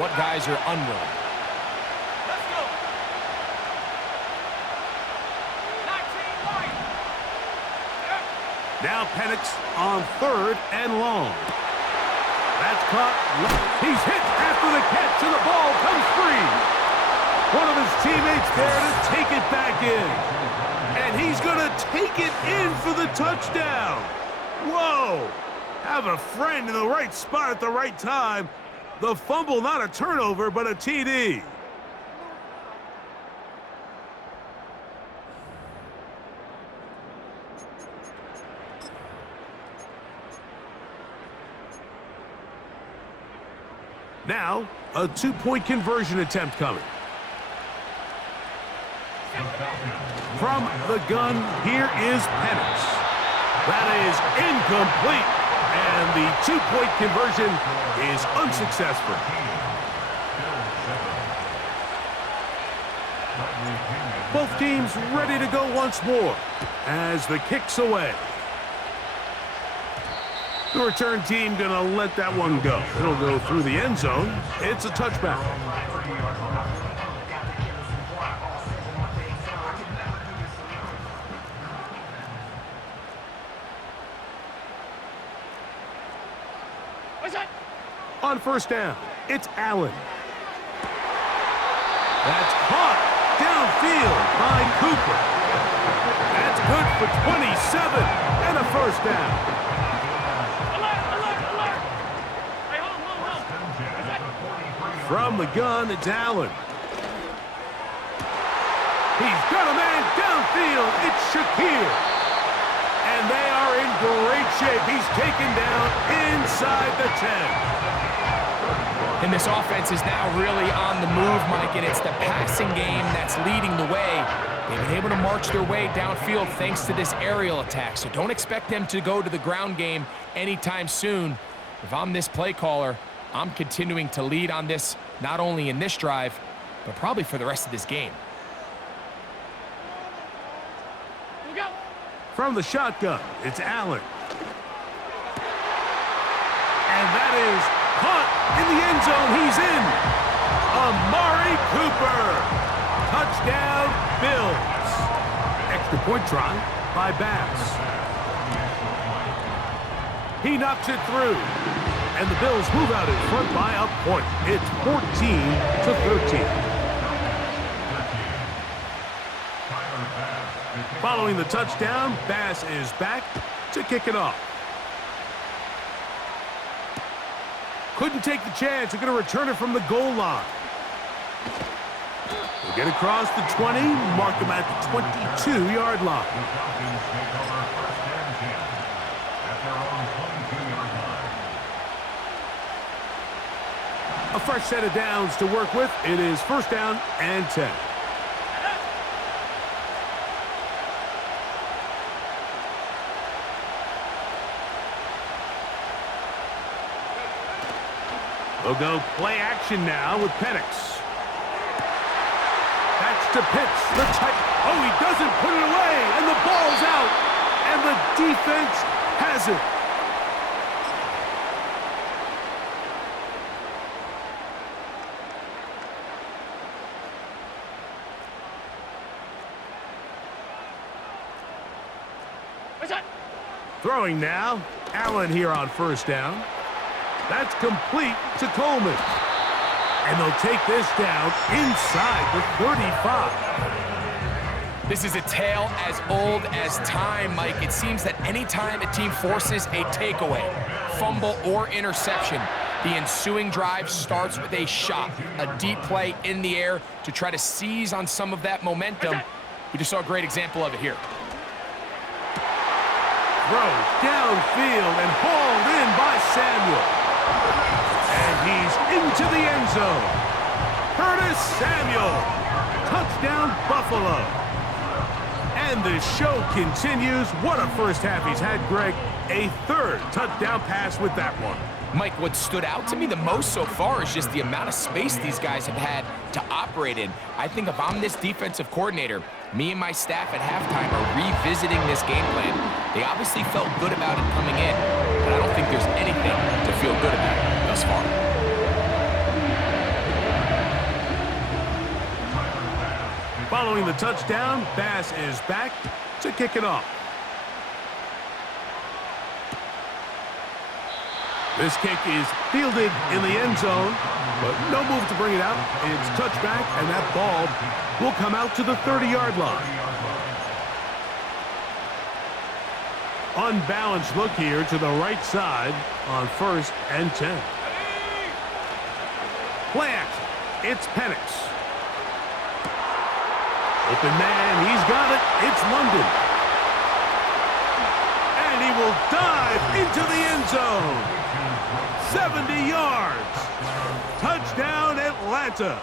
What guys are unwilling. Let's go. 19 wide. Now Penix on 3rd and long. That's caught. He's hit after the catch, and the ball comes free. One of his teammates there to take it back in. And he's going to take it in for the touchdown. Whoa! Have a friend in the right spot at the right time. The fumble, not a turnover, but a TD. Now, a 2-point conversion attempt coming. From the gun, here is Penix. That is incomplete, and the 2-point conversion is unsuccessful. Both teams ready to go once more as the kick's away. The return team gonna let that one go. It'll go through the end zone. It's a touchback. On 1st down, it's Allen. That's caught downfield by Cooper. That's good for 27 and a 1st down. From the gun, it's Allen. He's got a man downfield. It's Shakir. And they are in great shape. He's taken down inside the 10. And this offense is now really on the move, Mike, and it's the passing game that's leading the way. They've been able to march their way downfield thanks to this aerial attack, so don't expect them to go to the ground game anytime soon. If I'm this play caller, I'm continuing to lead on this, not only in this drive, but probably for the rest of this game. From the shotgun, it's Allen. And that is caught in the end zone. He's in. Amari Cooper. Touchdown, Bills. Extra point try by Bass. He knocks it through. And the Bills move out in front by a point. It's 14-13. Following the touchdown, Bass is back to kick it off. Couldn't take the chance. They're going to return it from the goal line. We'll get across the 20, mark them at the 22-yard line. A fresh set of downs to work with. It is 1st down and 10. They'll go play action now with Penix. That's to Pitts. Oh, he doesn't put it away, and the ball's out, and the defense has it. Throwing now, Allen here on 1st down. That's complete to Coleman. And they'll take this down inside the 35. This is a tale as old as time, Mike. It seems that anytime a team forces a takeaway, fumble, or interception, the ensuing drive starts with a shot, a deep play in the air to try to seize on some of that momentum. We just saw a great example of it here. Throw downfield and hauled in by Samuel. And he's into the end zone. Curtis Samuel. Touchdown, Buffalo. And the show continues. What a first half he's had, Greg. A 3rd touchdown pass with that one. Mike, what stood out to me the most so far is just the amount of space these guys have had to operate in. I think if I'm this defensive coordinator, me and my staff at halftime are revisiting this game plan. They obviously felt good about it coming in, but I don't think there's anything to feel good about thus far. Following the touchdown, Bass is back to kick it off. This kick is fielded in the end zone, but no move to bring it out. It's touchback, and that ball will come out to the 30-yard line. Unbalanced look here to the right side on 1st and 10. Play action. It's Penix. Open man. He's got it. It's London. And he will dive into the end zone. 70 yards. Touchdown, Atlanta.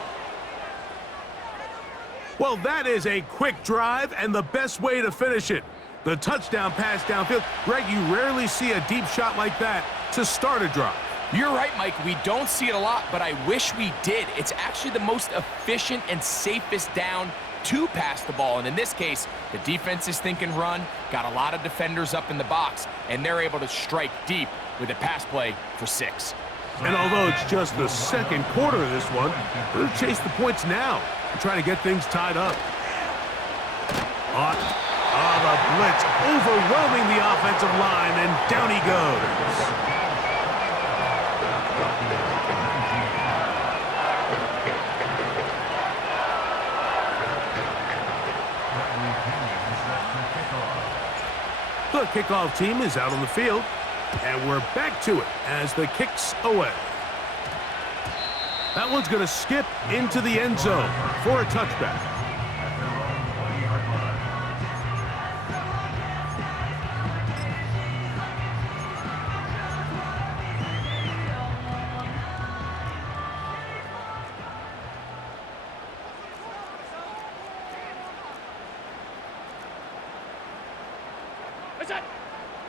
Well, that is a quick drive and the best way to finish it. The touchdown pass downfield. Greg, you rarely see a deep shot like that to start a drive. You're right, Mike. We don't see it a lot, but I wish we did. It's actually the most efficient and safest down to pass the ball. And in this case, the defense is thinking run, got a lot of defenders up in the box, and they're able to strike deep with a pass play for 6. And although it's just the second quarter of this one, they'll chase the points now and try to get things tied up. The blitz overwhelming the offensive line, and down he goes. The kickoff team is out on the field, and we're back to it as the kick's away. That one's going to skip into the end zone for a touchback.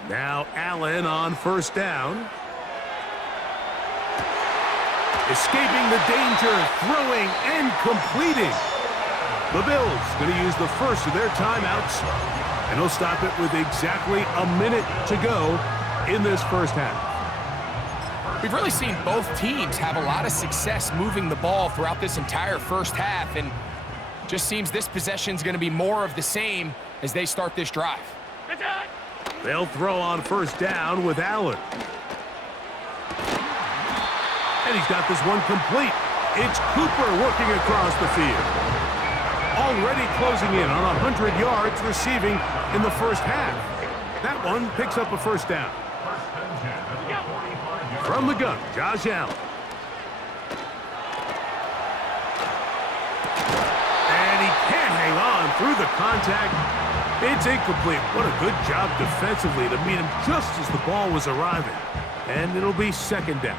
Now Allen on 1st down. Escaping the danger, throwing and completing. The Bills going to use the first of their timeouts, and they'll stop it with exactly a minute to go in this first half. We've really seen both teams have a lot of success moving the ball throughout this entire first half, and just seems this possession is going to be more of the same as they start this drive. They'll throw on 1st down with Allen. And he's got this one complete. It's Cooper working across the field. Already closing in on 100 yards receiving in the first half. That one picks up a 1st down. From the gun, Josh Allen. And he can't hang on through the contact. It's incomplete. What a good job defensively to meet him just as the ball was arriving. And it'll be 2nd down.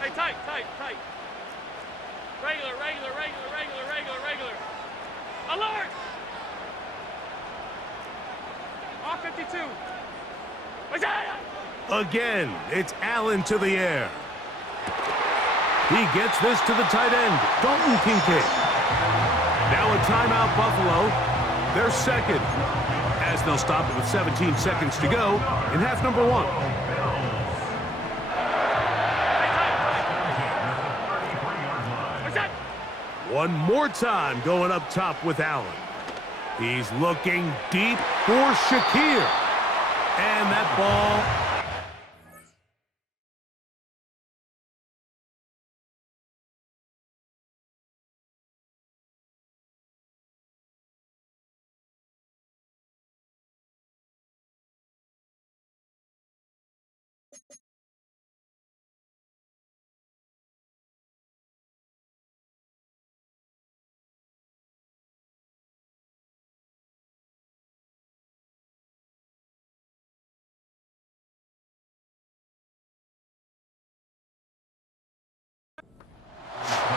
Hey, tight. Regular. Alert! Off 52. Again, it's Allen to the air. He gets this to the tight end, Dalton Kincaid. Now a timeout, Buffalo. They're 2nd, as they'll stop it with 17 seconds to go in half number 1. One more time going up top with Allen. He's looking deep for Shakir. And that ball...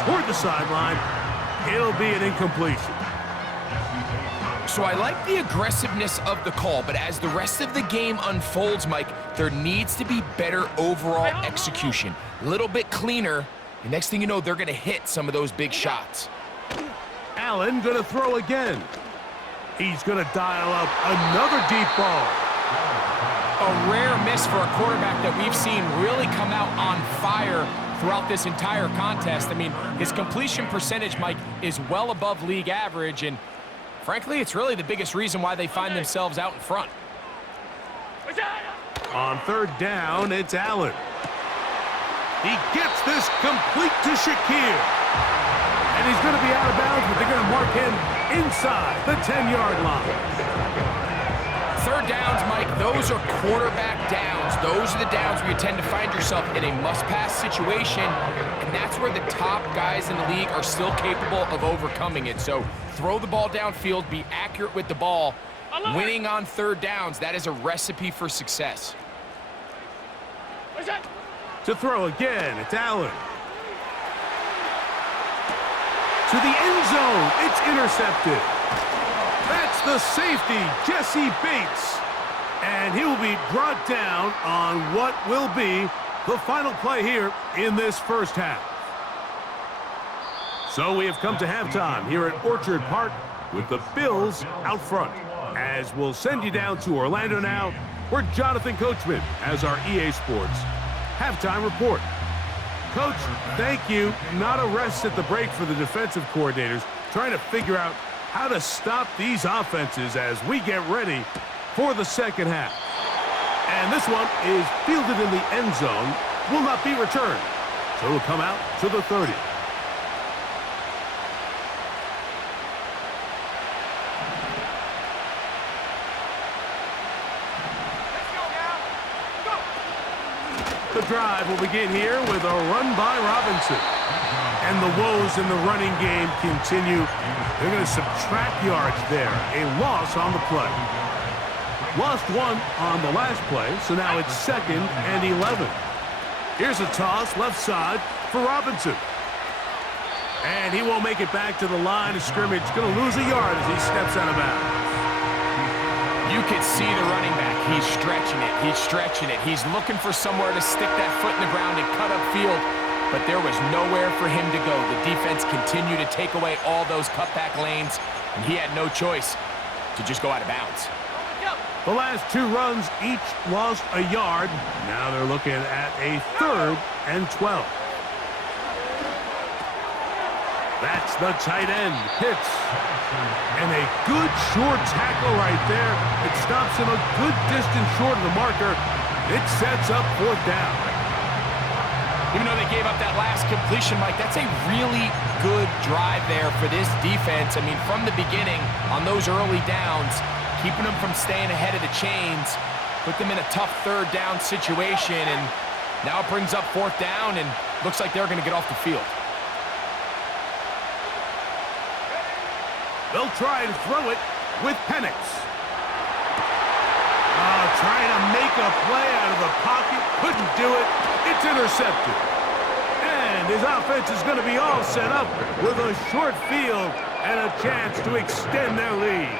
toward the sideline. It'll be an incompletion. So I like the aggressiveness of the call, but as the rest of the game unfolds, Mike, there needs to be better overall execution. A little bit cleaner, and next thing you know, they're going to hit some of those big shots. Allen going to throw again. He's going to dial up another deep ball. A rare miss for a quarterback that we've seen really come out on fire throughout this entire contest. I mean, his completion percentage, Mike, is well above league average, and frankly, it's really the biggest reason why they find themselves out in front. On third down, it's Allen. He gets this complete to Shakir. And he's going to be out of bounds, but they're going to mark him inside the 10-yard line. Third downs, Mike, those are quarterback downs. Those are the downs where you tend to find yourself in a must-pass situation, and that's where the top guys in the league are still capable of overcoming it. So throw the ball downfield, be accurate with the ball. Winning on third downs, that is a recipe for success. To throw again, it's Allen. To the end zone, it's intercepted. That's the safety, Jesse Bates. And he will be brought down on what will be the final play here in this first half. So we have come to halftime here at Orchard Park with the Bills out front. As we'll send you down to Orlando now, where Jonathan Coachman has our EA Sports halftime report. Coach, thank you. Not a rest at the break for the defensive coordinators, trying to figure out how to stop these offenses as we get ready for the second half. And this one is fielded in the end zone, will not be returned. So it'll come out to the 30. The drive will begin here with a run by Robinson. And the woes in the running game continue. They're going to subtract yards there. A loss on the play. Lost one on the last play, so now it's 2nd and 11. Here's a toss left side for Robinson. And he won't make it back to the line of scrimmage. Going to lose a yard as he steps out of bounds. You can see the running back. He's stretching it. He's stretching it. He's looking for somewhere to stick that foot in the ground and cut up field, but there was nowhere for him to go. The defense continued to take away all those cutback lanes, and he had no choice to just go out of bounds. The last two runs each lost a yard. Now they're looking at a 3rd and 12. That's the tight end, Pitts. And a good short tackle right there. It stops him a good distance short of the marker. It sets up 4th down. Even though they gave up that last completion, Mike, that's a really good drive there for this defense. I mean, from the beginning, on those early downs, keeping them from staying ahead of the chains, put them in a tough 3rd down situation, and now it brings up 4th down, and looks like they're going to get off the field. They'll try and throw it with Penix. Trying to make a play out of the pocket. Couldn't do it. It's intercepted. And his offense is going to be all set up with a short field and a chance to extend their lead.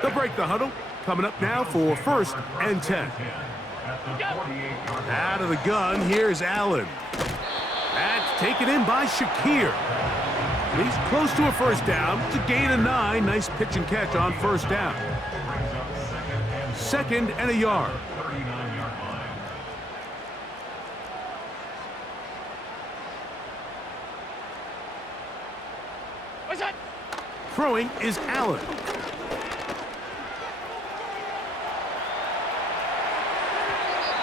They'll break the huddle. Coming up now for 1st and 10. Out of the gun, here's Allen. That's taken in by Shakir. He's close to a 1st down. It's a gain of 9. Nice pitch and catch on 1st down. 2nd and a yard. Throwing is Allen.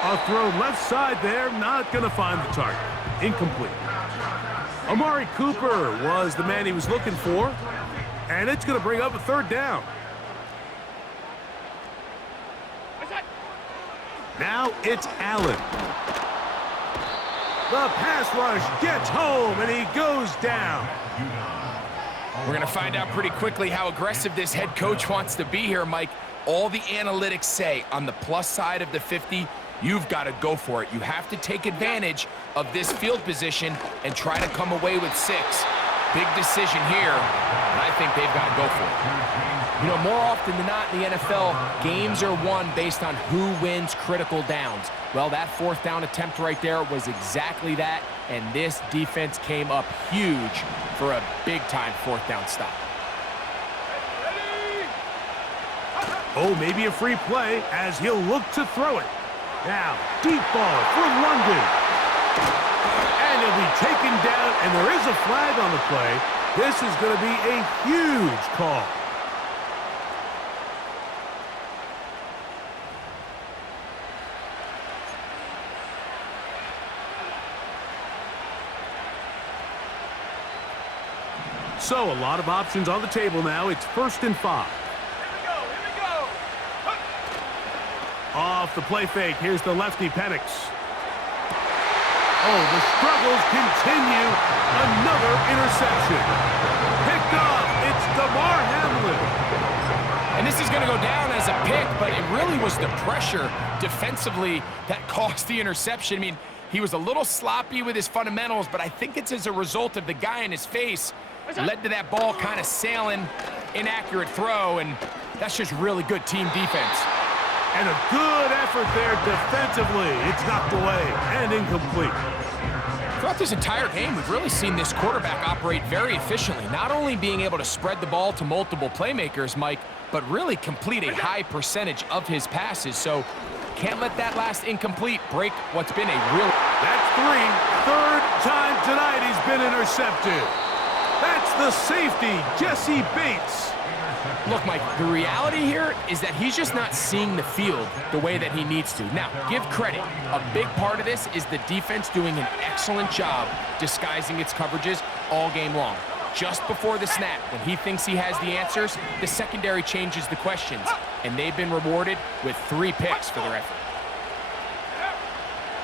A throw left side there, not going to find the target. Incomplete. Amari Cooper was the man he was looking for, and it's going to bring up a 3rd down. Now it's Allen. The pass rush gets home, and he goes down. We're going to find out pretty quickly how aggressive this head coach wants to be here, Mike. All the analytics say on the plus side of the 50, you've got to go for it. You have to take advantage of this field position and try to come away with 6. Big decision here, and I think they've got to go for it. You know, more often than not in the NFL, games are won based on who wins critical downs. Well, that 4th down attempt right there was exactly that, and this defense came up huge for a big-time 4th down stop. Oh, maybe a free play as he'll look to throw it. Now, deep ball for London. And he'll be taken down, and there is a flag on the play. This is going to be a huge call. So, a lot of options on the table now. It's 1st and 5. Here we go. Off the play fake. Here's the lefty, Penix. Oh, the struggles continue. Another interception. Picked off. It's DeMar Hamlin. And this is going to go down as a pick, but it really was the pressure defensively that caused the interception. I mean, he was a little sloppy with his fundamentals, but I think it's as a result of the guy in his face led to that ball kind of sailing, inaccurate throw, and that's just really good team defense. And a good effort there defensively. It's knocked away and incomplete. Throughout this entire game, we've really seen this quarterback operate very efficiently, not only being able to spread the ball to multiple playmakers, Mike, but really complete a high percentage of his passes. So can't let that last incomplete break what's been a real... That's 3. Third time tonight he's been intercepted. That's the safety, Jesse Bates. Look, Mike, the reality here is that he's just not seeing the field the way that he needs to. Now, give credit. A big part of this is the defense doing an excellent job disguising its coverages all game long. Just before the snap, when he thinks he has the answers, the secondary changes the questions, and they've been rewarded with 3 picks for their effort.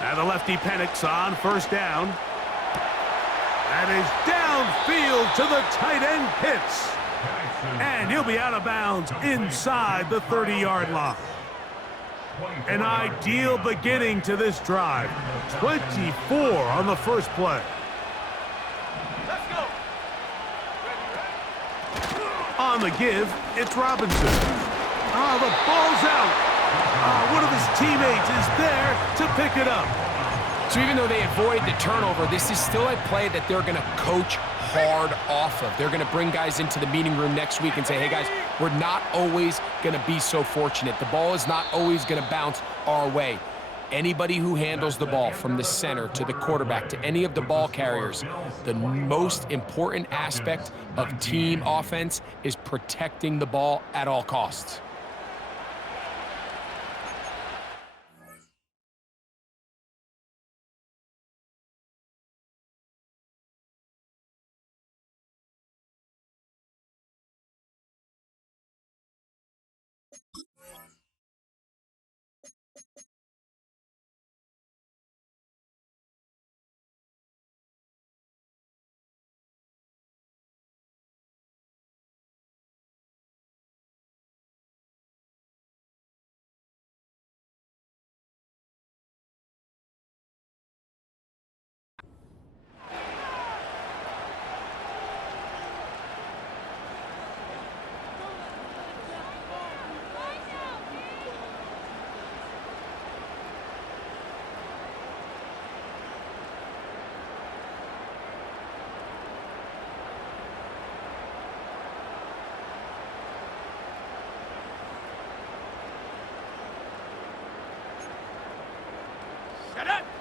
Now the lefty Penix on 1st down. That is downfield to the tight end Pitts. And he'll be out of bounds inside the 30-yard line. An ideal beginning to this drive. 24 on the first play. Let's go. On the give, it's Robinson. Oh, the ball's out. One of his teammates is there to pick it up. So even though they avoid the turnover, this is still a play that they're going to coach hard off of. They're going to bring guys into the meeting room next week and say, hey, guys, we're not always going to be so fortunate. The ball is not always going to bounce our way. Anybody who handles the ball from the center to the quarterback to any of the ball carriers, the most important aspect of team offense is protecting the ball at all costs.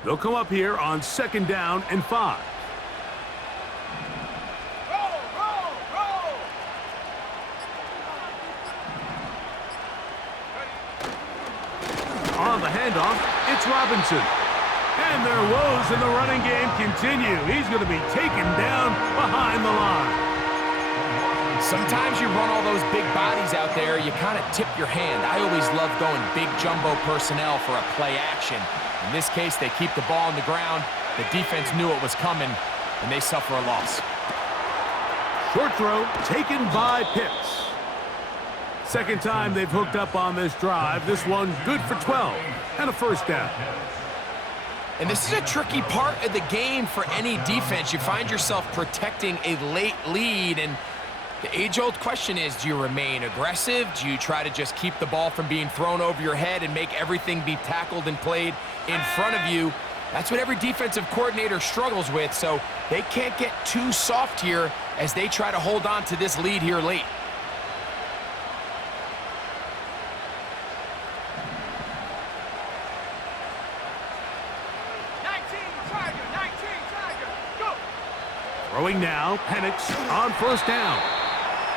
They'll come up here on 2nd down and 5. On the handoff, it's Robinson. And their woes in the running game continue. He's going to be taken down behind the line. Sometimes you run all those big bodies out there, you kind of tip your hand. I always love going big jumbo personnel for a play action. In this case, they keep the ball on the ground. The defense knew it was coming, and they suffer a loss. Short throw taken by Pitts. 2nd time they've hooked up on this drive. This one good for 12 and a 1st down. And this is a tricky part of the game for any defense. You find yourself protecting a late lead, and the age-old question is, do you remain aggressive? Do you try to just keep the ball from being thrown over your head and make everything be tackled and played in front of you? That's what every defensive coordinator struggles with, so they can't get too soft here as they try to hold on to this lead here late. Tiger, 19 Tiger. Throwing now, Penix on first down.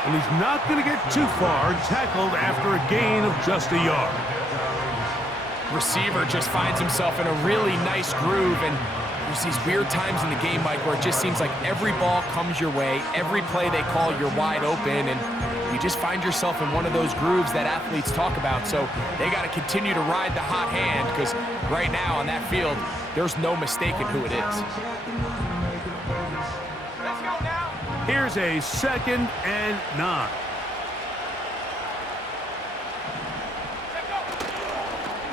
And he's not going to get too far, tackled after a gain of just a yard. Receiver just finds himself in a really nice groove, and there's these weird times in the game, Mike, where it just seems like every ball comes your way, every play they call, you're wide open, and you just find yourself in one of those grooves that athletes talk about. So they got to continue to ride the hot hand, because right now on that field, there's no mistaking who it is. Let's go now. Here's a 2nd and 9.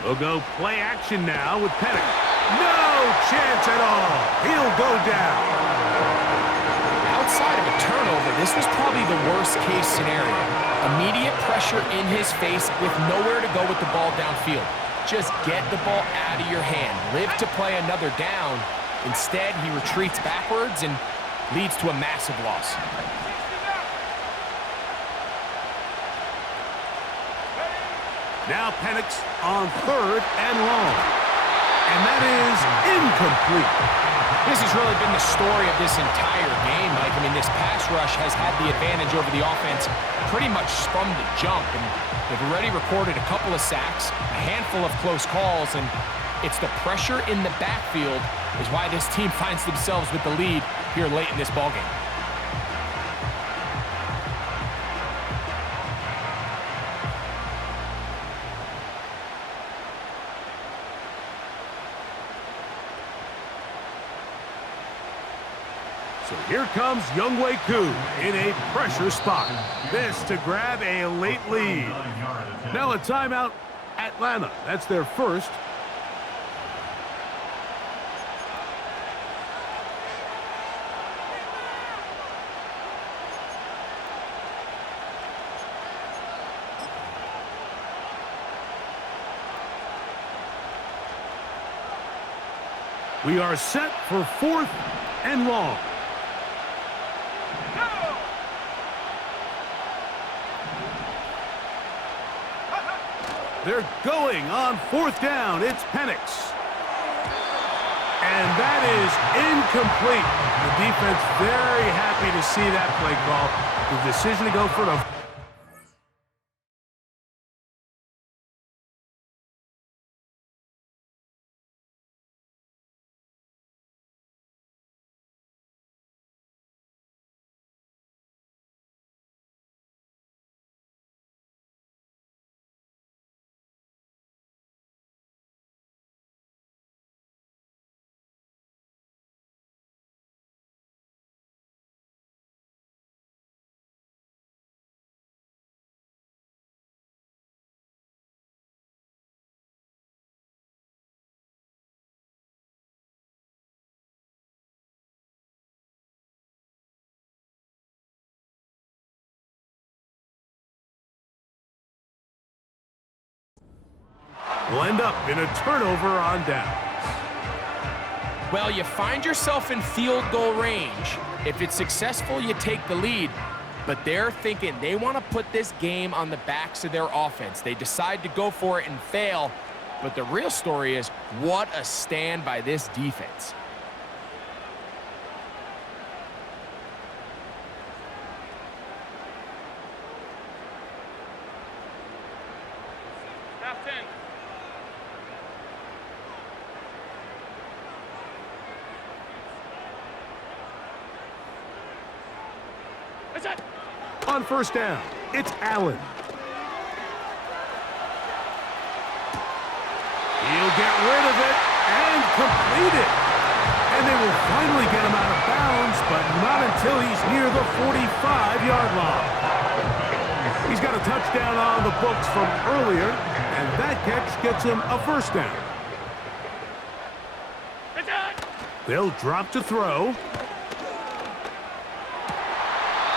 We'll go play action now with Penix. No chance at all. He'll go down. Outside of a turnover, this was probably the worst-case scenario. Immediate pressure in his face with nowhere to go with the ball downfield. Just get the ball out of your hand. Live to play another down. Instead, he retreats backwards and leads to a massive loss. Now Penix on 3rd and long. And that is incomplete. This has really been the story of this entire game, Mike. I mean, this pass rush has had the advantage over the offense pretty much from the jump. And they've already recorded a couple of sacks, a handful of close calls, and it's the pressure in the backfield is why this team finds themselves with the lead here late in this ballgame. So here comes Younghoe Koo in a pressure spot. This to grab a late lead. Now a timeout, Atlanta. That's their first. We are set for 4th and long. They're going on 4th down. It's Penix. And that is incomplete. The defense very happy to see that play call. The decision to go for the... will end up in a turnover on downs. Well, you find yourself in field goal range. If it's successful, you take the lead. But they're thinking they want to put this game on the backs of their offense. They decide to go for it and fail. But the real story is, what a stand by this defense. Half 10. That's it. On first down, it's Allen. He'll get rid of it and complete it. And they will finally get him out of bounds, but not until he's near the 45-yard line. He's got a touchdown on the books from earlier, and that catch gets him a first down. They'll drop to throw.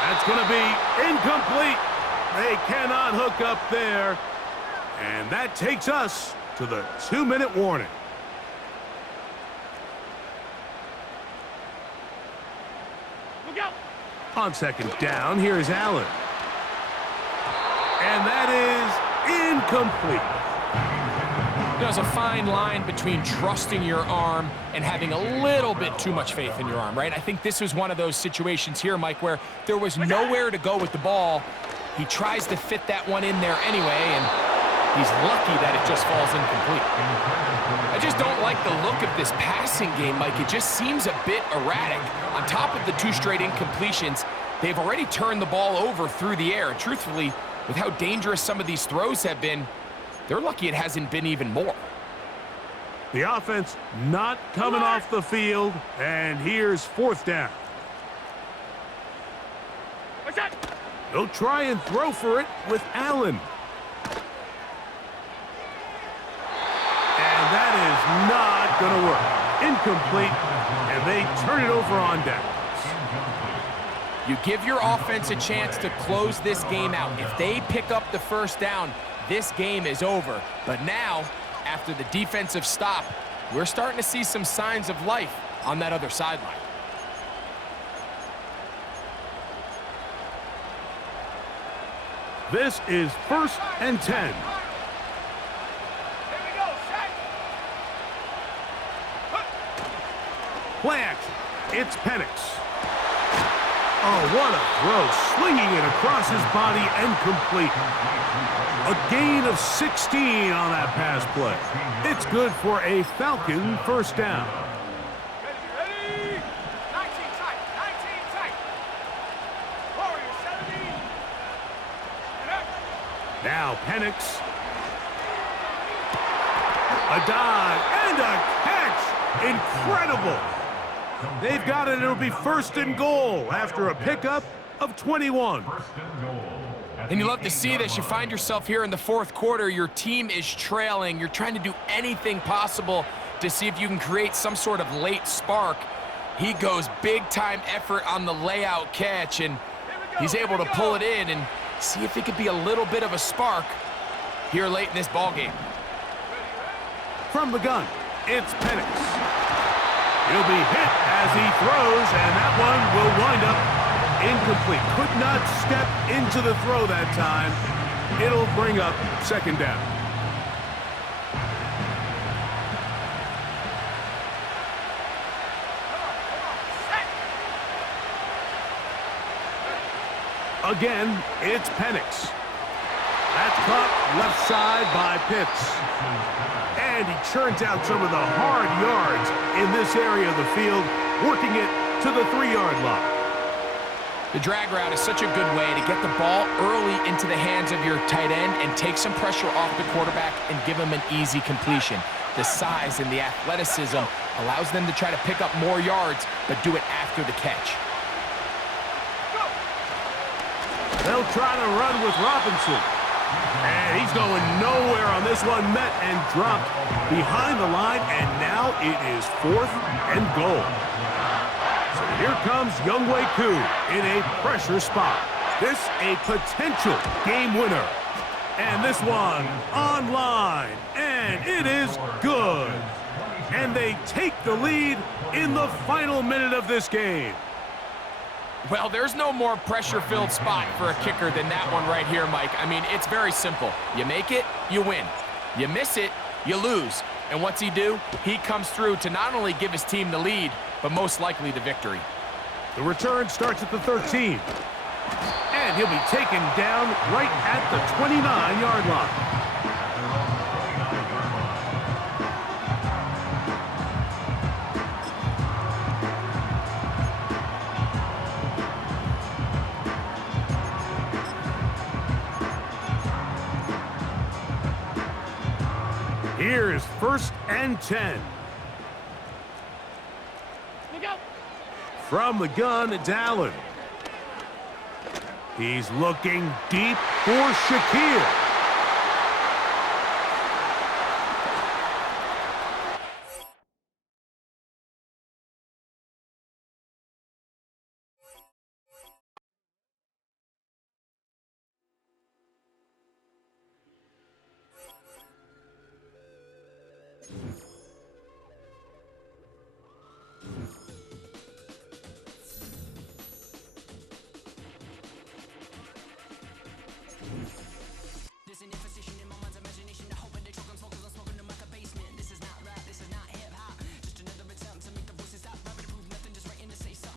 That's going to be incomplete. They cannot hook up there. And that takes us to the 2-minute warning. Look out. On second down, here's Allen. And that is incomplete. There's a fine line between trusting your arm and having a little bit too much faith in your arm, right? I think this was one of those situations here, Mike, where there was nowhere to go with the ball. He tries to fit that one in there anyway, and he's lucky that it just falls incomplete. I just don't like the look of this passing game, Mike. It just seems a bit erratic. On top of the 2 straight incompletions, they've already turned the ball over through the air. And truthfully, with how dangerous some of these throws have been, they're lucky it hasn't been even more. The offense not coming off the field, and here's 4th down. He'll try and throw for it with Allen. And that is not going to work. Incomplete, and they turn it over on downs. You give your offense a chance to close this game out. If they pick up the 1st down, this game is over. But now, after the defensive stop, we're starting to see some signs of life on that other sideline. This is 1st and 10. Play action. It's Penix. Oh, what a throw. Slinging it across his body and complete. A gain of 16 on that pass play. It's good for a Falcon 1st down. Ready? 19 tight. 19 tight. Warrior 70. Now Penix. A dive and a catch. Incredible. They've got it. It'll be 1st and goal after a pickup of 21. And you love to see this. You find yourself here in the 4th quarter. Your team is trailing. You're trying to do anything possible to see if you can create some sort of late spark. He goes big-time effort on the layout catch, and he's able to pull it in and see if it could be a little bit of a spark here late in this ballgame. From the gun, it's Penix. He'll be hit as he throws, and that one will wind up incomplete. Could not step into the throw that time. It'll bring up 2nd down. Again, it's Penix. That's caught left side by Pitts. And he churns out some of the hard yards in this area of the field, working it to the 3-yard line. The drag route is such a good way to get the ball early into the hands of your tight end and take some pressure off the quarterback and give him an easy completion. The size and the athleticism allows them to try to pick up more yards, but do it after the catch. They'll try to run with Robinson. And he's going nowhere on this one. Met and dropped behind the line, and now it is 4th and goal. So here comes Younghoe Koo in a pressure spot. This a potential game winner. And this one on line, and it is good. And they take the lead in the final minute of this game. Well, there's no more pressure-filled spot for a kicker than that one right here, Mike. I mean, it's very simple. You make it, you win. You miss it, you lose. And what's he do? He comes through to not only give his team the lead, but most likely the victory. The return starts at the 13. And he'll be taken down right at the 29-yard line. Here is 1st and 10. Look out. From the gun, it's Allen. He's looking deep for Shakir.